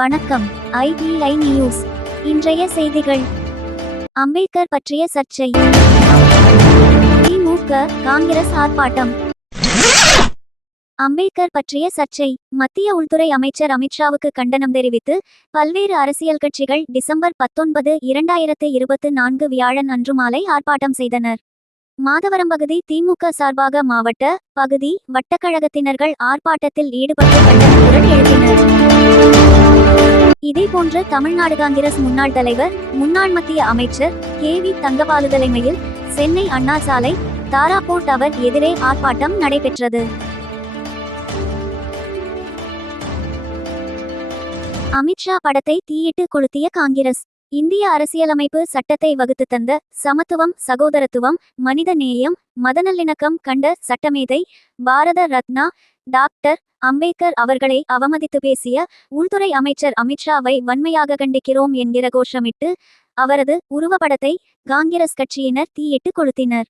வணக்கம். IBI news. இன்றைய செய்திகள். அம்பேத்கர் பற்றிய சர்ச்சை. திமுக காங்கிரஸ் ஆர்ப்பாட்டம். அம்பேத்கர் பற்றிய சர்ச்சை. மத்திய உள்துறை அமைச்சர் அமித்ஷாவுக்கு கண்டனம் தெரிவித்து பல்வேறு அரசியல் கட்சிகள் டிசம்பர் பத்தொன்பது இரண்டாயிரத்து இருபத்து நான்கு வியாழன் அன்று மாலை ஆர்ப்பாட்டம் செய்தனர். மாதவரம் பகுதி திமுக சார்பாக மாவட்ட பகுதி வட்டக்கழகத்தினர்கள் ஆர்ப்பாட்டத்தில் ஈடுபட்டு கண்டன குரல் எழுப்பினர். இதேபோன்று தமிழ்நாடு காங்கிரஸ் முன்னாள் தலைவர் முன்னாள் மத்திய அமைச்சர் கே வி தங்கபாலு தலைமையில் சென்னை அண்ணா சாலை தாராபோர்ட் டவர் எதிரே ஆர்ப்பாட்டம் நடைபெற்றது. அமித்ஷா படத்தை தீயிட்டு கொளுத்திய காங்கிரஸ். இந்திய அரசியலமைப்பு சட்டத்தை வகுத்து தந்த சமத்துவம் சகோதரத்துவம் மனித நேயம் மதநல்லிணக்கம் கண்ட சட்டமேதை பாரத ரத்னா டாக்டர் அம்பேத்கர் அவர்களை அவமதித்து பேசிய உள்துறை அமைச்சர் அமித்ஷாவை வன்மையாக கண்டிக்கிறோம் என்கிற கோஷமிட்டு அவரது உருவப்படத்தை காங்கிரஸ் கட்சியினர் தீயிட்டு கொளுத்தினர்.